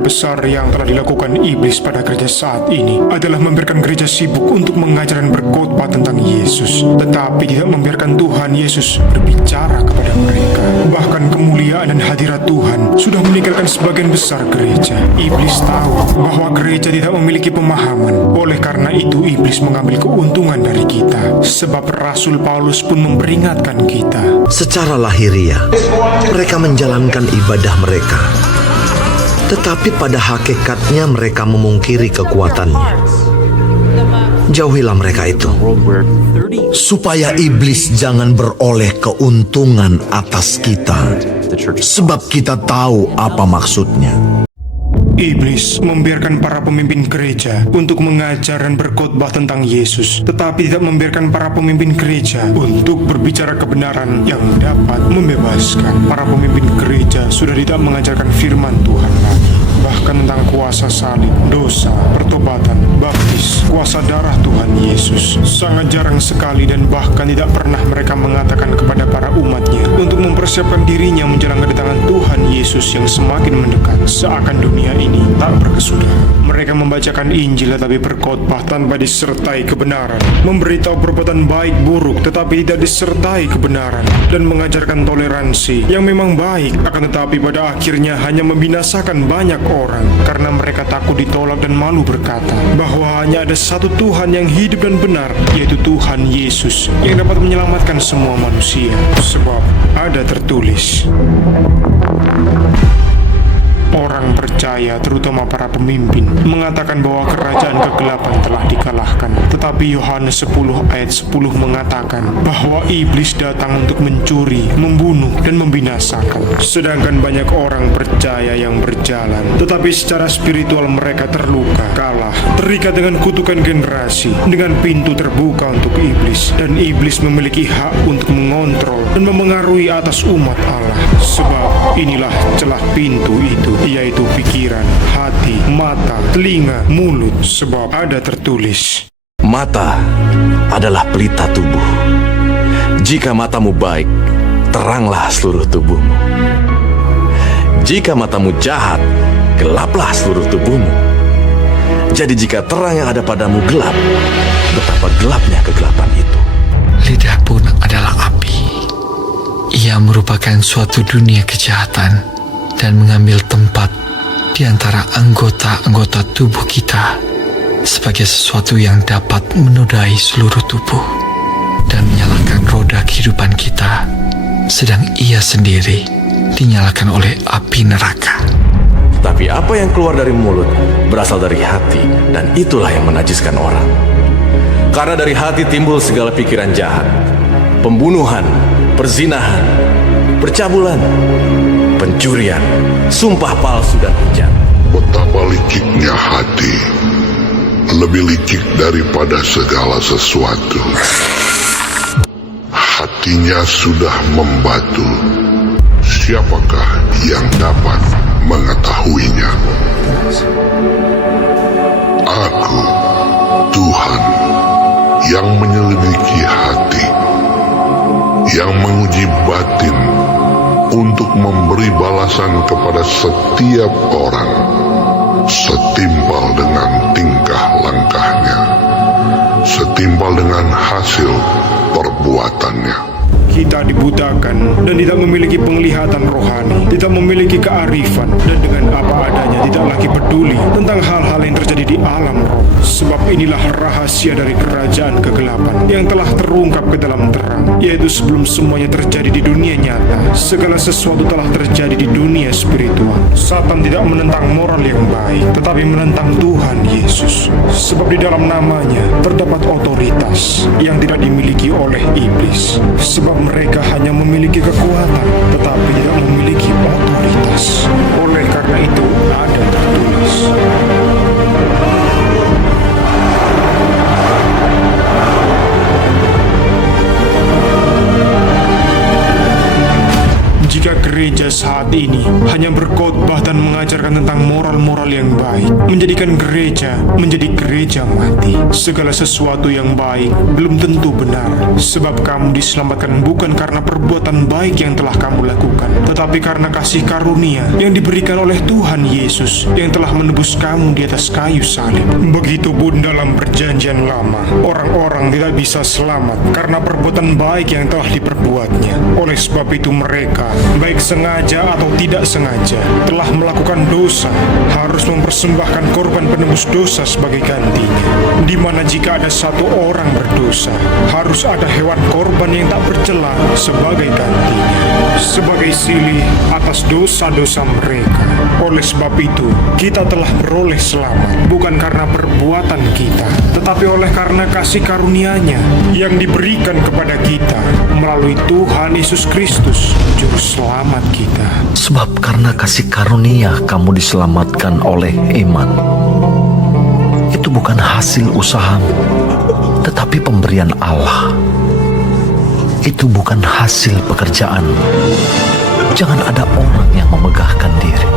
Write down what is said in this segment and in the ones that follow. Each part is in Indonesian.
terbesar yang telah dilakukan iblis pada gereja saat ini adalah membiarkan gereja sibuk untuk mengajar dan berkhotbah tentang Yesus, tetapi tidak membiarkan Tuhan Yesus berbicara kepada mereka. Bahkan kemuliaan dan hadirat Tuhan sudah meninggalkan sebagian besar gereja. Iblis tahu bahwa gereja tidak memiliki pemahaman. Oleh karena itu iblis mengambil keuntungan dari kita. Sebab Rasul Paulus pun memperingatkan kita. Secara lahiriah, mereka menjalankan ibadah mereka, tetapi pada hakikatnya mereka memungkiri kekuatannya. Jauhilah mereka itu, supaya iblis jangan beroleh keuntungan atas kita, sebab kita tahu apa maksudnya. Iblis membiarkan para pemimpin gereja untuk mengajar dan berkhotbah tentang Yesus, tetapi tidak membiarkan para pemimpin gereja untuk berbicara kebenaran yang dapat membebaskan. Para pemimpin gereja sudah tidak mengajarkan firman Tuhan lagi, bahkan tentang kuasa salib, dosa, pertobatan, baptis, kuasa darah Tuhan Yesus. Sangat jarang sekali dan bahkan tidak pernah mereka mengatakan kepada para umatnya untuk mempersiapkan dirinya menjelang kedatangan Tuhan Yesus yang semakin mendekat, seakan dunia ini tak berkesudahan. Mereka membacakan Injil tetapi berkhotbah tanpa disertai kebenaran, memberitahu perbuatan baik buruk tetapi tidak disertai kebenaran, dan mengajarkan toleransi yang memang baik, akan tetapi pada akhirnya hanya membinasakan banyak orang karena mereka takut ditolak dan malu berkata bahwa hanya ada satu Tuhan yang hidup dan benar, yaitu Tuhan Yesus yang dapat menyelamatkan semua manusia. Sebab ada tertulis, orang percaya, terutama para pemimpin, mengatakan bahwa kerajaan kegelapan telah dikalahkan. Tetapi Yohanes 10 ayat 10 mengatakan bahwa iblis datang untuk mencuri, membunuh, dan membinasakan. Sedangkan banyak orang percaya yang berjalan, tetapi secara spiritual mereka terluka, kalah, terikat dengan kutukan generasi, dengan pintu terbuka untuk iblis. Dan iblis memiliki hak untuk mengontrol dan memengaruhi atas umat Allah. Sebab inilah celah pintu itu, yaitu pikiran, hati, mata, telinga, mulut. Sebab ada tertulis, mata adalah pelita tubuh. Jika matamu baik, teranglah seluruh tubuhmu. Jika matamu jahat, gelaplah seluruh tubuhmu. Jadi jika terang yang ada padamu gelap, betapa gelapnya kegelapan itu. Lidah pun adalah api. Ia merupakan suatu dunia kejahatan dan mengambil tempat di antara anggota-anggota tubuh kita sebagai sesuatu yang dapat menodai seluruh tubuh dan menyalakan roda kehidupan kita, sedang ia sendiri dinyalakan oleh api neraka. Tapi apa yang keluar dari mulut berasal dari hati, dan itulah yang menajiskan orang. Karena dari hati timbul segala pikiran jahat, pembunuhan, perzinahan, percabulan, pencurian, sumpah palsu, dan hujat. Betapa liciknya hati, lebih licik daripada segala sesuatu. Hatinya sudah membatu, siapakah yang dapat mengetahuinya? Aku, Tuhan, yang menyelidiki hati, yang menguji batin, untuk memberi balasan kepada setiap orang setimpal dengan tingkah langkahnya, setimpal dengan hasil perbuatannya. kita dibutakan dan tidak memiliki penglihatan rohani, tidak memiliki kearifan, dan dengan apa adanya tidak lagi peduli tentang hal-hal yang terjadi di alam roh. Sebab inilah rahasia dari kerajaan kegelapan yang telah terungkap ke dalam terang, yaitu sebelum semuanya terjadi di dunia nyata, segala sesuatu telah terjadi di dunia spiritual. Satan tidak menentang moral yang baik, tetapi menentang Tuhan Yesus. Sebab di dalam namanya terdapat otoritas yang tidak dimiliki oleh iblis. Sebab mereka hanya memiliki kekuatan, tetapi tidak memiliki otoritas. Oleh karena itu ada tertulis, jika gereja saat ini hanya berkhotbah dan mengajarkan tentang moral-moral yang baik, menjadikan gereja gereja menjadi gereja mati. Segala sesuatu yang baik belum tentu benar, sebab kamu diselamatkan bukan karena perbuatan baik yang telah kamu lakukan, tetapi karena kasih karunia yang diberikan oleh Tuhan Yesus yang telah menebus kamu di atas kayu salib. Begitupun dalam perjanjian lama, orang-orang tidak bisa selamat karena perbuatan baik yang telah diperbuatnya. Oleh sebab itu mereka, baik sengaja atau tidak sengaja, telah melakukan dosa, harus mempersembahkan korban penebus dosa sebagai gantinya. Di mana jika ada satu orang berdosa, harus ada hewan korban yang tak bercela sebagai gantinya, sebagai silih atas dosa-dosa mereka. Oleh sebab itu, kita telah beroleh selamat, bukan karena perbuatan kita, tetapi oleh karena kasih karunia-Nya yang diberikan kepada kita melalui Tuhan Yesus Kristus, Juru Selamat kita. Sebab karena kasih karunia kamu diselamatkan oleh iman. Itu bukan hasil usahamu, tetapi pemberian Allah. Itu bukan hasil pekerjaanmu. Jangan ada orang yang memegahkan diri.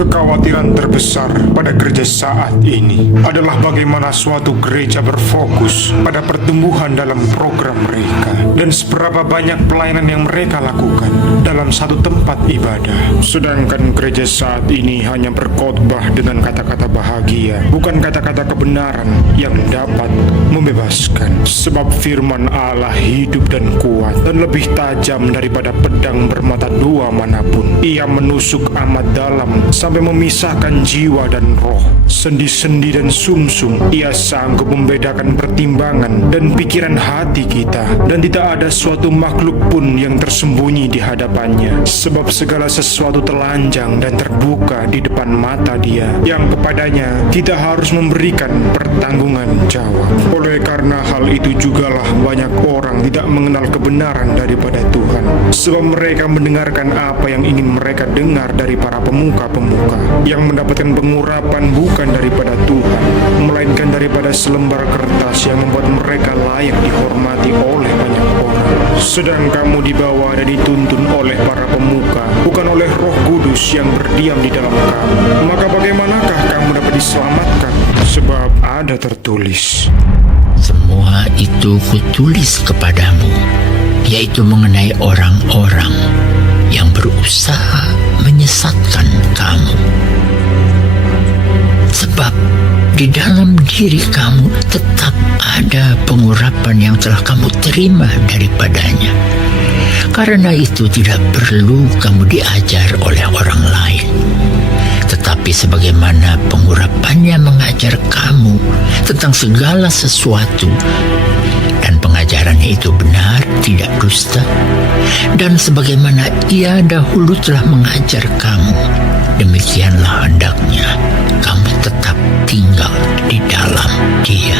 Kekhawatiran terbesar pada gereja saat ini adalah bagaimana suatu gereja berfokus pada pertumbuhan dalam program mereka dan seberapa banyak pelayanan yang mereka lakukan dalam satu tempat ibadah. Sedangkan gereja saat ini hanya berkhotbah dengan kata-kata bahagia, bukan kata-kata kebenaran yang dapat membebaskan. Sebab firman Allah hidup dan kuat dan lebih tajam daripada pedang bermata dua manapun. Ia menusuk amat dalam sampai memisahkan jiwa dan roh, sendi-sendi dan sumsum. Ia sanggup membedakan pertimbangan dan pikiran hati kita, dan tidak ada suatu makhluk pun yang tersembunyi di hadapannya. Sebab segala sesuatu telanjang dan terbuka di depan mata Dia, yang kepadanya kita harus memberikan pertanggungan jawab. Oleh karena hal itu jugalah banyak orang tidak mengenal kebenaran daripada Tuhan, sebab mereka mendengarkan apa yang ingin mereka dengar dari para pemuka-pemuka yang mendapatkan pengurapan bukan daripada Tuhan, melainkan daripada selembar kertas yang membuat mereka layak dihormati oleh banyak orang. Sedang kamu dibawa dan dituntun oleh para pemuka, bukan oleh Roh Kudus yang berdiam di dalam kamu. Maka bagaimanakah kamu dapat diselamatkan? Sebab ada tertulis, semua itu kutulis kepadamu, yaitu mengenai orang-orang yang berusaha menyesatkan kamu. Sebab di dalam diri kamu tetap ada pengurapan yang telah kamu terima daripadanya. Karena itu tidak perlu kamu diajar oleh orang lain, tetapi sebagaimana pengurapannya mengajar kamu tentang segala sesuatu, dan pengajarannya itu benar, tidak dusta, dan sebagaimana ia dahulu telah mengajar kamu, demikianlah hendaknya kamu tetap tinggal di dalam Dia.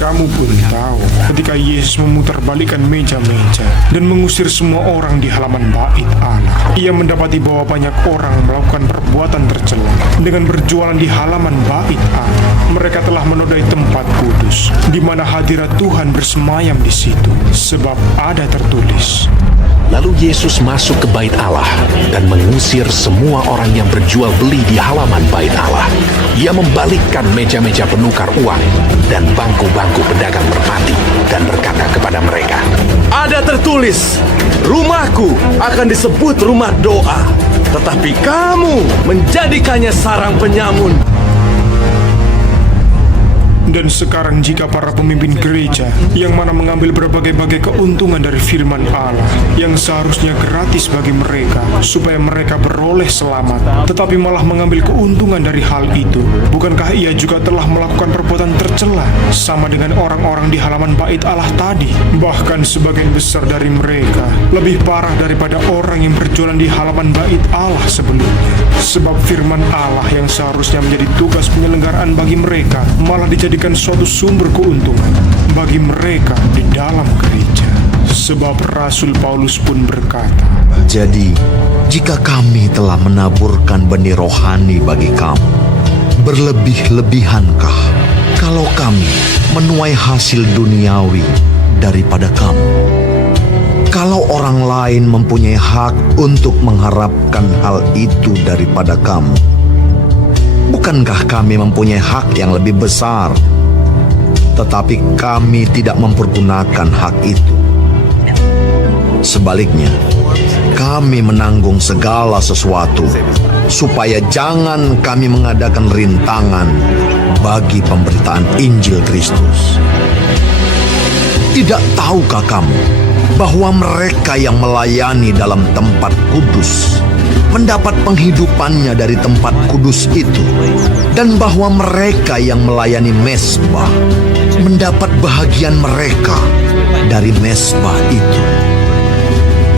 kamu pun tahu ketika Yesus memutarbalikkan meja-meja dan mengusir semua orang di halaman bait Allah, Ia mendapati bahwa banyak orang melakukan perbuatan tercela dengan berjualan di halaman bait Allah. Mereka telah menodai tempat kudus, di mana hadirat Tuhan bersemayam di situ, sebab ada tertulis, Lalu Yesus masuk ke bait Allah dan mengusir semua orang yang berjual beli di halaman bait Allah. Ia membalikkan meja-meja penukar uang dan bangku-bangku pedagang merpati dan berkata kepada mereka, "Ada tertulis, rumahku akan disebut rumah doa, tetapi kamu menjadikannya sarang penyamun." Dan sekarang jika para pemimpin gereja yang mana mengambil berbagai-bagai keuntungan dari firman Allah yang seharusnya gratis bagi mereka supaya mereka beroleh selamat, tetapi malah mengambil keuntungan dari hal itu, bukankah ia juga telah melakukan perbuatan tercela sama dengan orang-orang di halaman bait Allah tadi? Bahkan sebagian besar dari mereka lebih parah daripada orang yang berjualan di halaman bait Allah sebelumnya. Sebab firman Allah yang seharusnya menjadi tugas penyelenggaraan bagi mereka malah dijadikan suatu sumber keuntungan bagi mereka di dalam gereja. Sebab Rasul Paulus pun berkata, Jadi, jika kami telah menaburkan benih rohani bagi kamu, berlebih-lebihankah kalau kami menuai hasil duniawi daripada kamu? Kalau orang lain mempunyai hak untuk mengharapkan hal itu daripada kamu, Bukankah kami mempunyai hak yang lebih besar? Tetapi kami tidak mempergunakan hak itu. Sebaliknya, kami menanggung segala sesuatu supaya jangan kami mengadakan rintangan bagi pemberitaan Injil Kristus. Tidak tahukah kamu bahwa mereka yang melayani dalam tempat kudus mendapat penghidupannya dari tempat kudus itu, dan bahwa mereka yang melayani mezbah mendapat bahagian mereka dari mezbah itu?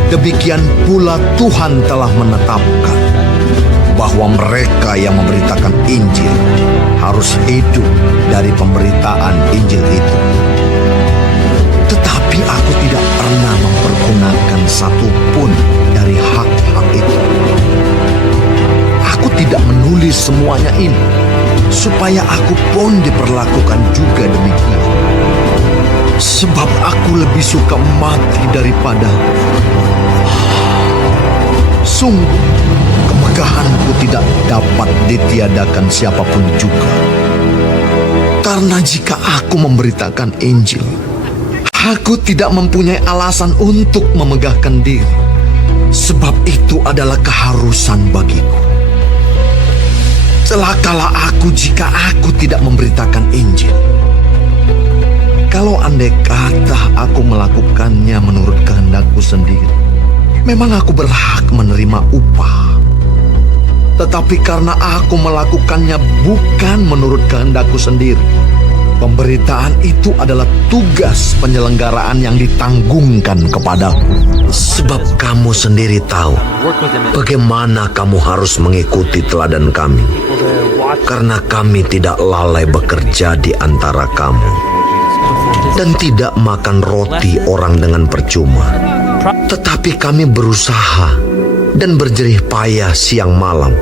Demikian pula Tuhan telah menetapkan bahwa mereka yang memberitakan Injil harus hidup dari pemberitaan Injil itu. Tetapi aku tidak pernah mempergunakan satupun dari hak-hak itu. Aku tidak menulis semuanya ini supaya aku pun diperlakukan juga demikian. Sebab aku lebih suka mati daripada. Sungguh, kemegahanku tidak dapat ditiadakan siapapun juga. Karena jika aku memberitakan Injil, aku tidak mempunyai alasan untuk memegahkan diri, sebab itu adalah keharusan bagiku. Celakalah aku jika aku tidak memberitakan Injil. Kalau andai kata aku melakukannya menurut kehendakku sendiri, memang aku berhak menerima upah. Tetapi karena aku melakukannya bukan menurut kehendakku sendiri, pemberitaan itu adalah tugas penyelenggaraan yang ditanggungkan kepadaku. Sebab kamu sendiri tahu bagaimana kamu harus mengikuti teladan kami. Karena kami tidak lalai bekerja di antara kamu dan tidak makan roti orang dengan percuma. Tetapi kami berusaha dan berjerih payah siang malam,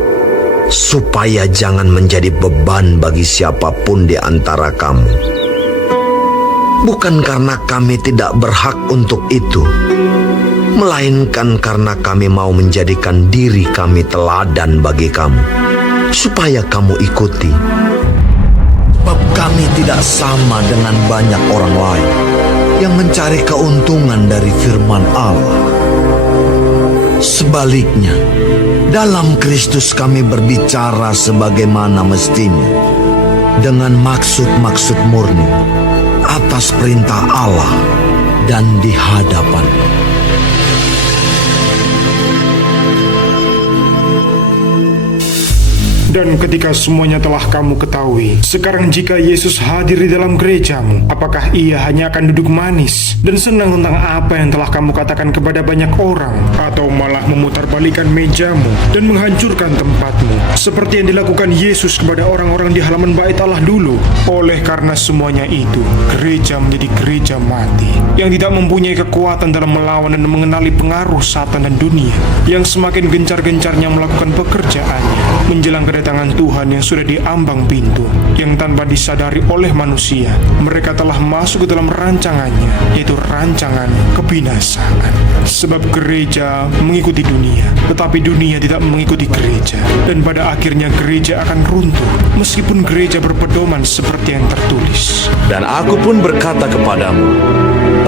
supaya jangan menjadi beban bagi siapapun di antara kamu. Bukan karena kami tidak berhak untuk itu, melainkan karena kami mau menjadikan diri kami teladan bagi kamu, supaya kamu ikuti. Sebab kami tidak sama dengan banyak orang lain yang mencari keuntungan dari firman Allah. Sebaliknya, dalam Kristus kami berbicara sebagaimana mestinya, dengan maksud-maksud murni, atas perintah Allah dan di hadapan. Dan ketika semuanya telah kamu ketahui, sekarang jika Yesus hadir di dalam gerejamu, apakah ia hanya akan duduk manis dan senang tentang apa yang telah kamu katakan kepada banyak orang, atau malah memutarbalikan mejamu dan menghancurkan tempatmu, seperti yang dilakukan Yesus kepada orang-orang di halaman bait Allah dulu? Oleh karena semuanya itu, gereja menjadi gereja mati, yang tidak mempunyai kekuatan dalam melawan dan mengenali pengaruh Satan dan dunia, yang semakin gencar-gencarnya melakukan pekerjaannya menjelang kedatangan Tuhan yang sudah diambang pintu, yang tanpa disadari oleh manusia, mereka telah masuk ke dalam rancangannya, yaitu rancangan kebinasaan. Sebab gereja mengikuti dunia, tetapi dunia tidak mengikuti gereja, dan pada akhirnya gereja akan runtuh, meskipun gereja berpedoman seperti yang tertulis. Dan aku pun berkata kepadamu,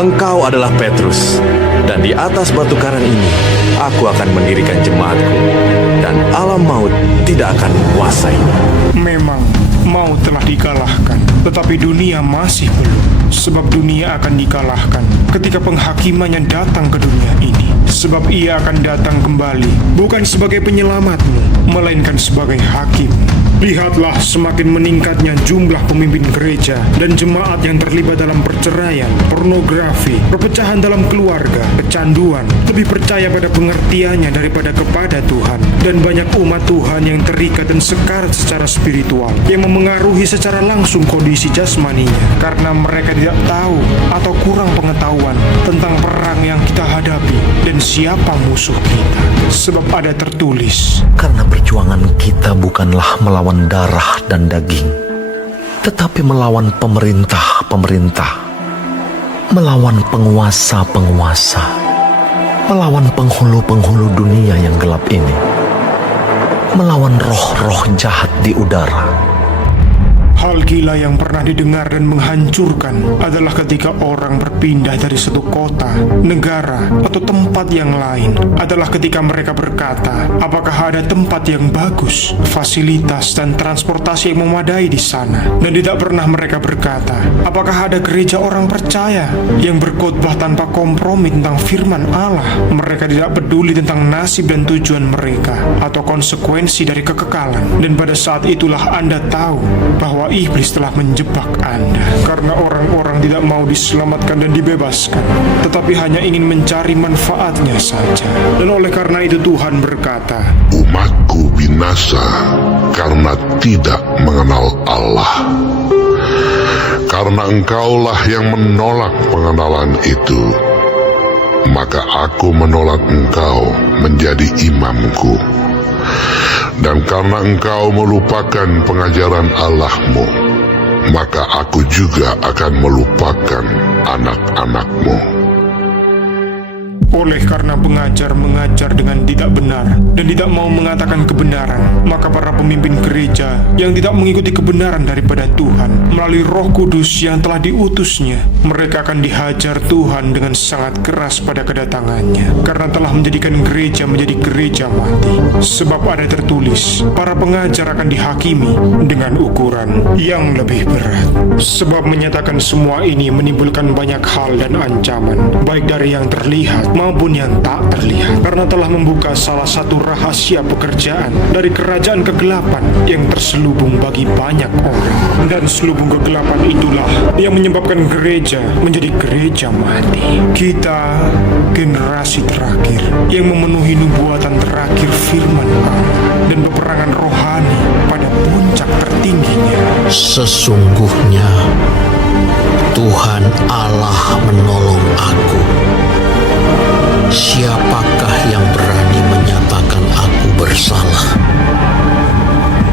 engkau adalah Petrus, dan di atas batu karang ini aku akan mendirikan jemaatku, dan alam maut tidak akan menguasainya. Memang maut telah dikalahkan, tetapi dunia masih belum. Sebab dunia akan dikalahkan ketika penghakimannya datang ke dunia ini. Sebab ia akan datang kembali, bukan sebagai penyelamatmu, melainkan sebagai hakim. Lihatlah semakin meningkatnya jumlah pemimpin gereja dan jemaat yang terlibat dalam perceraian, pornografi, perpecahan dalam keluarga, kecanduan, lebih percaya pada pengertiannya daripada kepada Tuhan. Dan banyak umat Tuhan yang terikat dan sekarat secara spiritual, yang memengaruhi secara langsung kondisi jasmaninya, karena mereka tidak tahu atau kurang pengetahuan tentang perang yang kita hadapi dan siapa musuh kita. Sebab ada tertulis, karena perjuangan kita bukanlah melawan darah dan daging, tetapi melawan pemerintah-pemerintah, melawan penguasa-penguasa, melawan penghulu-penghulu dunia yang gelap ini, melawan roh-roh jahat di udara. Hal gila yang pernah didengar dan menghancurkan adalah ketika orang berpindah dari satu kota, negara, atau tempat yang lain. Adalah ketika mereka berkata, apakah ada tempat yang bagus, fasilitas, dan transportasi yang memadai di sana? Dan tidak pernah mereka berkata, apakah ada gereja orang percaya yang berkhotbah tanpa kompromi tentang firman Allah? Mereka tidak peduli tentang nasib dan tujuan mereka atau konsekuensi dari kekekalan. Dan pada saat itulah Anda tahu bahwa iblis telah menjebak Anda, karena orang-orang tidak mau diselamatkan dan dibebaskan, tetapi hanya ingin mencari manfaatnya saja. Dan oleh karena itu Tuhan berkata, Umatku binasa karena tidak mengenal Allah. Karena engkaulah yang menolak pengenalan itu, maka aku menolak engkau menjadi imamku. Dan karena engkau melupakan pengajaran Allahmu, maka aku juga akan melupakan anak-anakmu. oleh karena pengajar mengajar dengan tidak benar dan tidak mau mengatakan kebenaran, maka para pemimpin gereja yang tidak mengikuti kebenaran daripada Tuhan melalui Roh Kudus yang telah diutusnya, mereka akan dihajar Tuhan dengan sangat keras pada kedatangannya, karena telah menjadikan gereja menjadi gereja mati. Sebab ada tertulis, para pengajar akan dihakimi dengan ukuran yang lebih berat. Sebab menyatakan semua ini menimbulkan banyak hal dan ancaman, baik dari yang terlihat maupun yang tak terlihat, karena telah membuka salah satu rahasia pekerjaan dari kerajaan kegelapan yang terselubung bagi banyak orang. Dan selubung kegelapan itulah yang menyebabkan gereja menjadi gereja mati. Kita generasi terakhir yang memenuhi nubuatan terakhir firman Allah dan peperangan rohani pada puncak tertingginya. Sesungguhnya Tuhan Allah menolong aku. Siapakah yang berani menyatakan aku bersalah?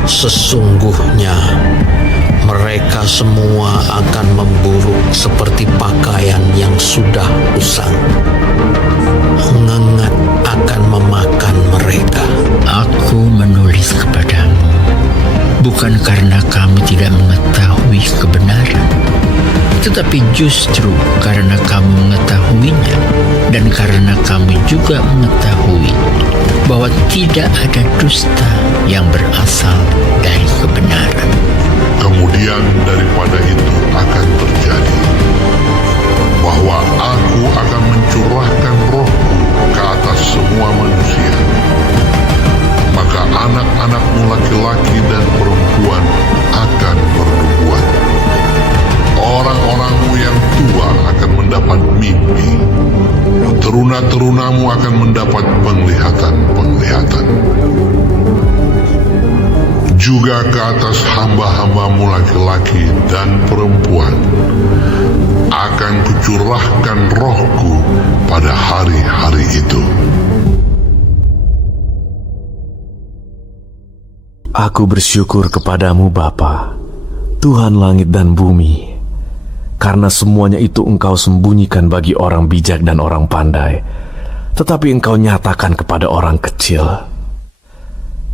Sesungguhnya mereka semua akan memburuk seperti pakaian yang sudah usang. Ngengat akan memakan mereka. Aku menulis kepadamu bukan karena kamu tidak mengetahui kebenaran, tetapi justru karena kamu mengetahuinya, dan karena kamu juga mengetahui bahwa tidak ada dusta yang berasal dari kebenaran. Kemudian daripada itu akan terjadi bahwa aku akan mencurahkan rohku ke atas semua manusia. Maka anak-anakmu laki-laki dan perempuan akan bernubuat. Orang-orangmu yang tua akan mendapat mimpi. Teruna-terunamu akan mendapat penglihatan-penglihatan. Juga ke atas hamba-hambamu laki-laki dan perempuan akan kucurahkan rohku pada hari-hari itu. Aku bersyukur kepadamu Bapa, Tuhan langit dan bumi, karena semuanya itu Engkau sembunyikan bagi orang bijak dan orang pandai, tetapi Engkau nyatakan kepada orang kecil.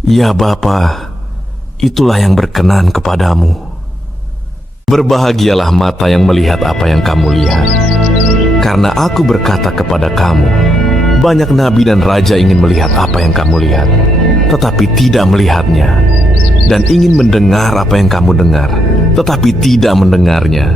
Ya Bapa, itulah yang berkenan kepadamu. Berbahagialah mata yang melihat apa yang kamu lihat, karena aku berkata kepada kamu, banyak nabi dan raja ingin melihat apa yang kamu lihat, tetapi tidak melihatnya, dan ingin mendengar apa yang kamu dengar, tetapi tidak mendengarnya.